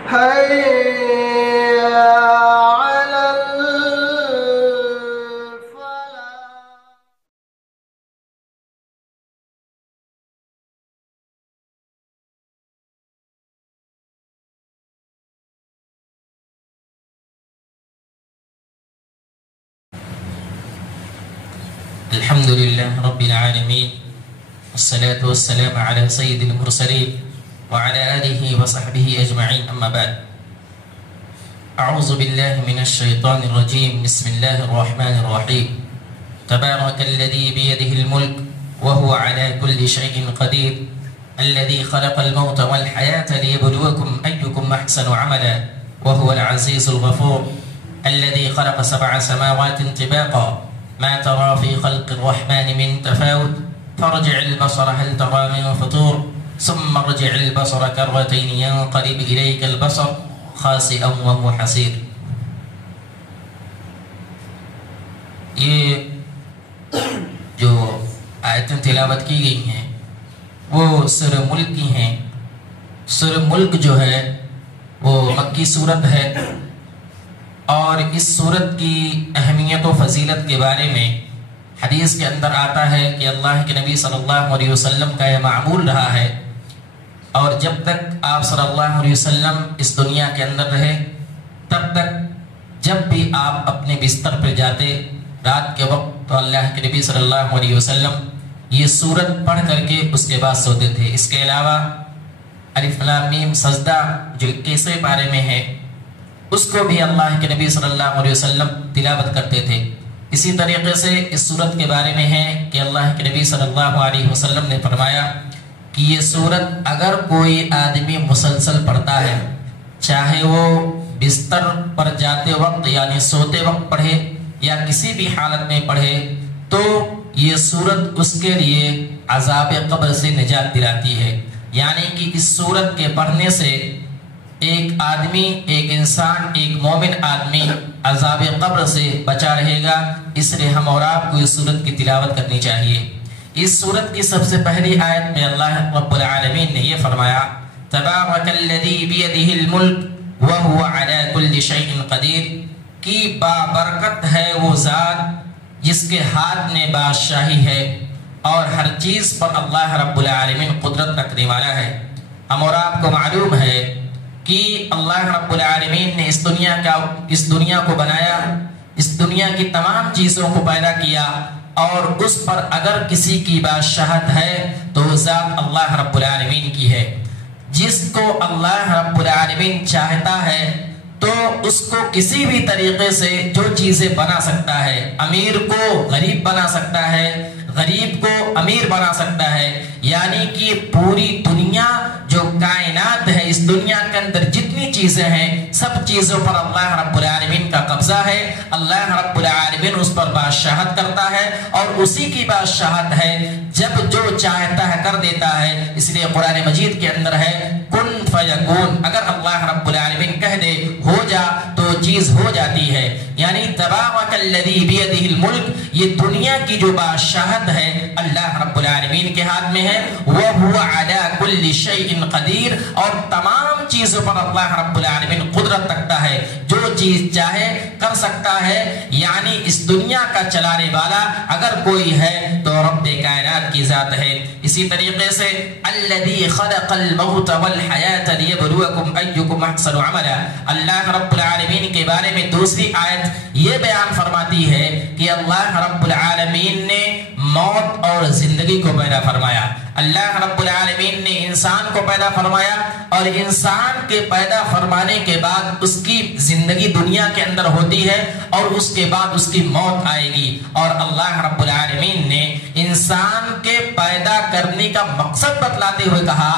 حي على الفلاح. الحمد لله رب العالمين، والصلاة والسلام على سيد المرسلين وعلى آله وصحبه أجمعين، أما بعد. أعوذ بالله من الشيطان الرجيم. بسم الله الرحمن الرحيم. تبارك الذي بيده الملك وهو على كل شيء قدير، الذي خلق الموت والحياة ليبلوكم أيكم أحسن عملا، وهو العزيز الغفور، الذي خلق 7 سماوات طباقا، ما ترى في خلق الرحمن من تفاوت، فارجع البصر هل ترى من فطور، ثم ارجع البصر كرتين ينقلب إليك البصر خاسئا وهو حسير. یہ جو آیتیں تلاوت کی گئی ہیں وہ سورہ ملک کی ہیں. سورہ ملک جو ہے وہ مکی سورت ہے، اور اس سورت کی اہمیت و فضیلت کے بارے میں حدیث کے اندر آتا ہے کہ اللہ کے نبی صلی اللہ علیہ وسلم کا یہ معمول رہا ہے، اور جب تک آپ صلی اللہ علیہ وسلم اس دنیا کے اندر رہے تب تک جب بھی آپ اپنے بستر پر جاتے رات کے وقت تو اللہ کے نبی صلی اللہ علیہ وسلم یہ سورت پڑھ کر کے اس کے بعد سوتے تھے. اس کے علاوہ الف لام میم سجدہ جو 21ویں پارے میں ہے اس کو بھی اللہ کے نبی صلی اللہ علیہ وسلم تلاوت کرتے تھے. اسی طریقے سے اس سورت کے بارے میں ہے کہ اللہ کے نبی صلی اللہ علیہ وسلم نے فرمایا کہ یہ سورت اگر کوئی آدمی مسلسل پڑھتا ہے، چاہے وہ بستر پر جاتے وقت یعنی سوتے وقت پڑھے یا کسی بھی حالت میں پڑھے، تو یہ سورت اس کے لیے عذاب قبر سے نجات دلاتی ہے. یعنی کہ اس سورت کے پڑھنے سے ایک آدمی، ایک انسان، ایک مومن آدمی عذاب قبر سے بچا رہے گا. اس لیے ہم اور آپ کو اس سورت کی تلاوت کرنی چاہیے. اس سورت کی سب سے پہلی آیت میں اللہ رب العالمین نے یہ فرمایا تبارک الذی بیدہ الملک وہو علی کل شیء قدیر، کی بابرکت ہے وہ ذات جس کے ہاتھ میں بادشاہی ہے اور ہر چیز پر اللہ رب العالمین قدرت رکھنے والا ہے. ہم اور آپ کو معلوم ہے کہ اللہ رب العالمین نے اس دنیا کو بنایا، اس دنیا کی تمام چیزوں کو پیدا کیا، اور اس پر اگر کسی کی بادشاہت ہے تو وہ ذات اللہ رب العالمین کی ہے. جس کو اللہ رب العالمین چاہتا ہے تو اس کو کسی بھی طریقے سے جو چیزیں بنا سکتا ہے. امیر کو غریب بنا سکتا ہے، غریب کو امیر بنا سکتا ہے. یعنی کہ پوری دنیا جو کائنات ہے، اس دنیا کے اندر جتنی چیزیں ہیں سب چیزوں پر اللہ رب العالمین کا قبضہ ہے. اللہ رب العالمین اس پر بادشاہت کرتا ہے، اور اسی کی بادشاہت ہے، جب جو چاہتا ہے کر دیتا ہے. اس لیے قرآن مجید کے اندر ہے کن فیکون، اگر اللہ رب العالمین کہہ دے ہو جا تو چیز ہو جاتی ہے. یعنی تبارک الذی بیدہ الملک، یہ دنیا کی جو بادشاہت ہے اللہ رب العالمین کے ہاتھ میں ہے. وَهُوَ عَلَى كُلِّ شَيْءٍ قَدِيرٌ، اور تمام چیزوں پر اللہ رب العالمین قدرت رکھتا ہے، جو چیز چاہے کر سکتا ہے. یعنی اس دنیا کا چلانے والا اگر کوئی ہے تو رب کائنات کی ذات ہے. اسی طریقے سے الذی خلق الموت والحیاة لیبلوکم ایکم احسن عملا، اللہ رب العالمین کے بارے میں دوسری آیت یہ بیان فرماتی ہے کہ اللہ رب العالمین نے موت اور زندگی کو پیدا فرمایا. اللہ رب العالمین نے انسان کو پیدا فرمایا، اور انسان کے پیدا فرمانے کے بعد اس کی زندگی دنیا کے اندر ہوتی ہے، اور اس کے بعد اس کی موت آئے گی. اور اللہ رب العالمین نے انسان کے پیدا کرنے کا مقصد بتلاتے ہوئے کہا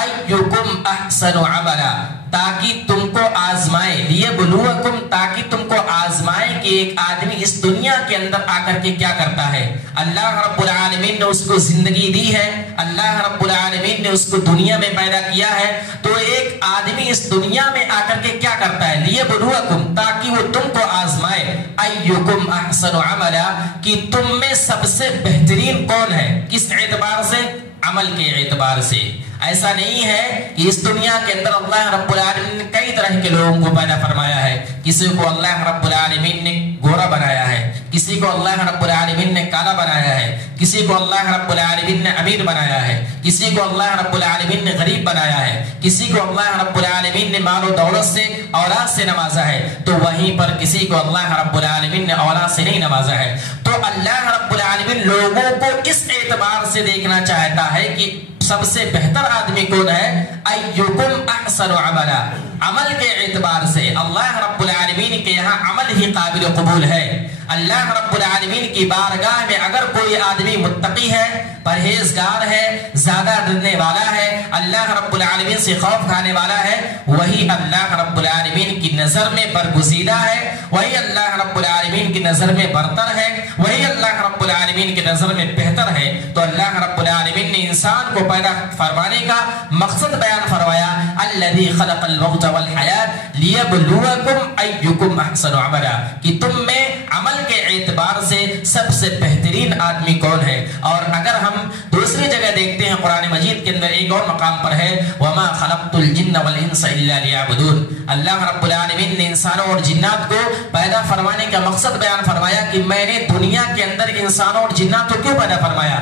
ایکم احسن عملا، تاکہ تم کو آزمائے، لیبلوکم، تاکہ تم کو آزمائے کہ ایک آدمی اس دنیا کے اندر آ کر کے کیا کرتا ہے. اللہ رب العالمین نے اس کو زندگی دی ہے، اللہ رب العالمین نے اس کو دنیا میں پیدا کیا ہے، تو ایک آدمی اس دنیا میں آ کر کے کیا کرتا ہے لیبلوکم، تاکہ وہ تم کو آزمائے ایکم احسن عملا، کہ تم میں سب سے بہترین کون ہے. کس اعتبار سے؟ عمل کے اعتبار سے. ایسا نہیں ہے کہ اس دنیا کے اندر اللہ رب العالمین نے کئی طرح کے لوگوں کو پیدا فرمایا ہے. کسی کو اللہ رب العالمین نے گورا بنایا ہے, کسی کو اللہ رب العالمین نے کالا بنایا ہے, کسی کو اللہ رب العالمین نے امیر بنایا ہے, کسی کو اللہ رب العالمین نے غریب بنایا ہے, کسی کو اللہ رب العالمین نے مال و دولت سے اولاد سے نوازا ہے, تو وہیں پر کسی کو اللہ رب العالمین نے اولاد سے نہیں نوازا ہے. تو اللہ رب العالمین لوگوں کو اس اعتبار سے دیکھنا چاہتا ہے کہ سب سے بہتر آدمی کون ہے, ایکم احسن عملا, عمل کے اعتبار سے اللہ رب العالمین کے یہاں عمل ہی قابل قبول ہے. اللہ رب العالمین کی بارگاہ میں اگر کوئی آدمی متقی ہے, پرہیزگار ہے, زیادہ ڈرنے والا ہے, اللہ رب العالمین سے خوف کھانے والا ہے, وہی اللہ رب العالمین کی نظر میں برگزیدہ ہے, وہی اللہ رب العالمین کی نظر میں برتر ہے, وہی اللہ رب العالمین کی نظر میں بہتر ہے. تو اللہ رب العالمین نے انسان کو پیدا فرمانے کا مقصد بیان فرمایا, الذی خلق الموت والحیات لیبلوکم ایکم احسن عملا, کہ تم میں عمل کے اعتبار سے سب سے بہترین آدمی کون ہے. اور اگر ہم دوسری جگہ دیکھتے ہیں قرآن مجید کے اندر ایک اور مقام پر ہے, وما خلقت الجن والانس الا لیعبدون, اللہ رب العالمین نے انسانوں اور جنات کو پیدا فرمانے کا مقصد بیان فرمایا کہ میں نے دنیا کے اندر انسانوں اور جنات کو کیوں پیدا فرمایا,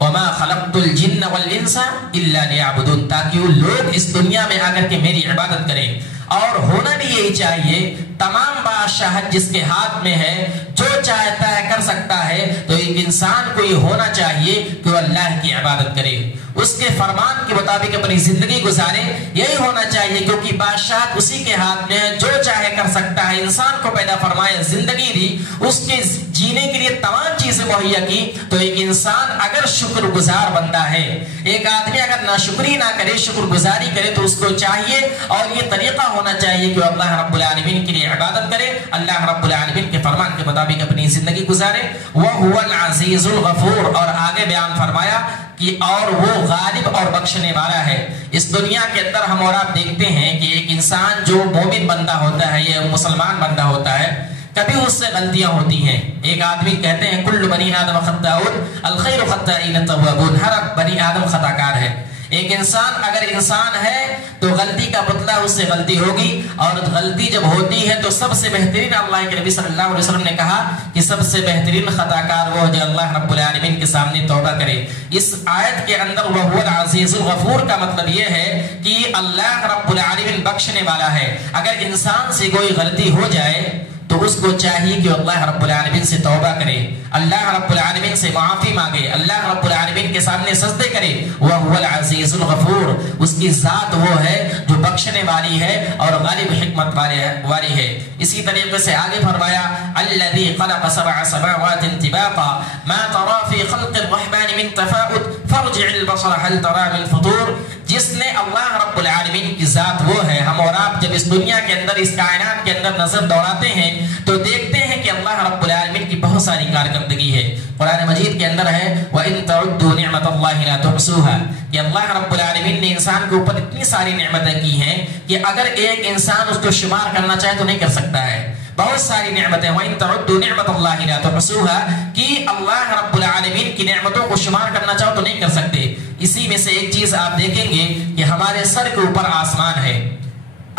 وما خلقت الجن والانس الا لیعبدون, تاکہ وہ لوگ اس دنیا میں آ کر کے میری عبادت کریں. اور ہونا بھی یہی چاہیے, تمام بادشاہت جس کے ہاتھ میں ہے, جو چاہتا ہے کر سکتا ہے, تو ایک انسان کو یہ ہونا چاہیے کہ وہ اللہ کی عبادت کرے, اس کے فرمان کے مطابق اپنی زندگی گزارے. یہی ہونا چاہیے کیونکہ بادشاہت اسی کے ہاتھ میں ہے, جو چاہے کر سکتا ہے. انسان کو پیدا فرمایا, زندگی دی, اس کے جینے کے لیے تمام چیزیں مہیا کی. تو ایک انسان اگر شکر گزار بندہ ہے, ایک آدمی اگر ناشکری نہ کرے, شکر گزاری کرے, تو اس کو چاہیے اور یہ طریقہ ہونا چاہیے کہ وہ اللہ رب العالمین کے لیے عبادت کرے, اللہ رب العالمین کے فرمان کے مطابق اپنی زندگی گزارے. وَهُوَ الْعَزِيزُ الْغَفُورُ, اور آگے بیان فرمایا کہ اور وہ غالب اور بخشنے والا ہے. اس دنیا کے اندر ہم اور آپ دیکھتے ہیں کہ ایک انسان جو مومن بندہ ہوتا ہے یا مسلمان بندہ ہوتا ہے, کبھی اس سے غلطیاں ہوتی ہیں. ایک آدمی کہتے ہیں کل بنی آدم خطاؤن الخیر خطائین التوابون, ہر بنی آدم خطا کار ہے. ایک انسان اگر انسان ہے تو غلطی کا بدلہ اس سے غلطی ہوگی, اور غلطی جب ہوتی ہے تو سب سے بہترین, اللہ کے نبی صلی اللہ علیہ وسلم نے کہا کہ سب سے بہترین خطا کار وہ جو اللہ رب العالمین کے سامنے توبہ کرے. اس آیت کے اندر وَهُوَ الْعَزِيزُ الْغَفُورُ کا مطلب یہ ہے کہ اللہ رب العالمین بخشنے والا ہے. اگر انسان سے کوئی غلطی ہو جائے تو اس کو چاہیے کہ اللہ رب العالمین سے توبہ کرے, اللہ رب العالمین سے معافی مانگے, اللہ رب العالمین کے سامنے سجدے کرے. وَهُوَ الْعَزِيزُ الْغَفُورُ, اس کی ذات وہ ہے جو بخشنے والی ہے اور غالب حکمت والی ہے. اسی طریقے سے آگے فرمایا الَّذِي خَلَقَ سَبْعَ سَمَاوَاتٍ طِبَاقًا مَا تَرَى فِي خَلْقِ الرَّحْمَنِ مِن تَفَاوُتٍ فَارْجِعِ الْبَصَرَ هَلْ تَرَى مِن فُطُورٍ, جس نے اللہ رب العالمین کی ذات وہ ہے. ہم اور آپ جب اس دنیا کے اندر, اس کائنات کے اندر نظر دوڑاتے ہیں تو دیکھتے ہیں کہ اللہ رب العالمین کی بہت ساری کارکردگی ہے. قرآن مجید کے اندر ہے وَإِن تَعُدُّوا نِعْمَةَ اللَّهِ لَا تُحْصُوهَا, کہ اللہ رب العالمین نے انسان کے اوپر اتنی ساری نعمتیں کی ہیں کہ اگر ایک انسان اس کو شمار کرنا چاہے تو نہیں کر سکتا ہے. بہت ساری نعمتیں, وَإِن تَعُدُّوا نِعْمَةَ اللَّهِ لَا تُحْصُوهَا, کہ اللہ رب العالمین کی نعمتوں کو شمار کرنا چاہو تو نہیں کر سکتے. اسی میں سے ایک چیز آپ دیکھیں گے کہ ہمارے سر کے اوپر آسمان ہے,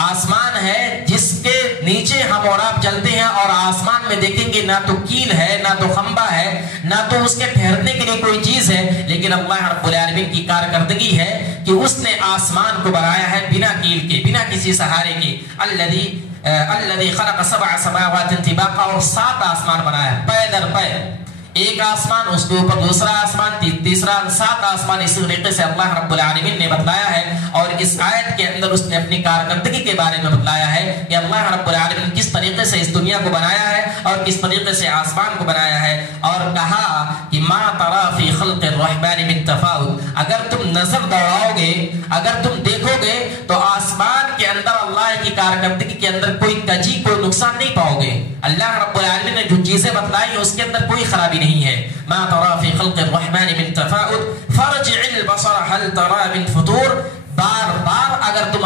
آسمان ہے جس کے نیچے ہم اور آپ چلتے ہیں, اور آسمان میں دیکھیں گے نہ تو کیل ہے, نہ تو خمبہ ہے, نہ تو اس کے ٹھہرنے کے لیے کوئی چیز ہے, لیکن اللہ رب العالمین کی کارکردگی ہے کہ اس نے آسمان کو بنایا ہے بنا کیل کے, بنا کسی سہارے کے. الذی خلق سبع سماوات طباقا, اور 7 آسمان بنایا ہے پے در پے, ایک آسمان اس کے اوپر دوسرا آسمان, تیسرا, 7 آسمان. اس طریقے سے اللہ رب العالمین نے بتلایا ہے, اور اس آیت کے اندر اس نے اپنی کارکردگی کے بارے میں بتلایا ہے کہ اللہ رب العالمین کس طریقے سے اس دنیا کو بنایا ہے اور کس طریقے سے آسمان کو بنایا ہے. اور کہا کہ ما ترى فی خلق الرحمن من تفاوت, اگر تم نظر دوڑاؤ گے, اگر تم دیکھو گے تو آسمان کے اندر اللہ کی کارکردگی کے اندر کوئی کجی, کوئی نقصان نہیں پاؤ گے. اللہ رب العالمین نے جو چیزیں بتلائی ہیں اس کے اندر کوئی خرابی نہیں ہے. ما ترى في خلق الرحمن من تفاوت فارجع البصر هل ترى من فطور, بار بار اگر تم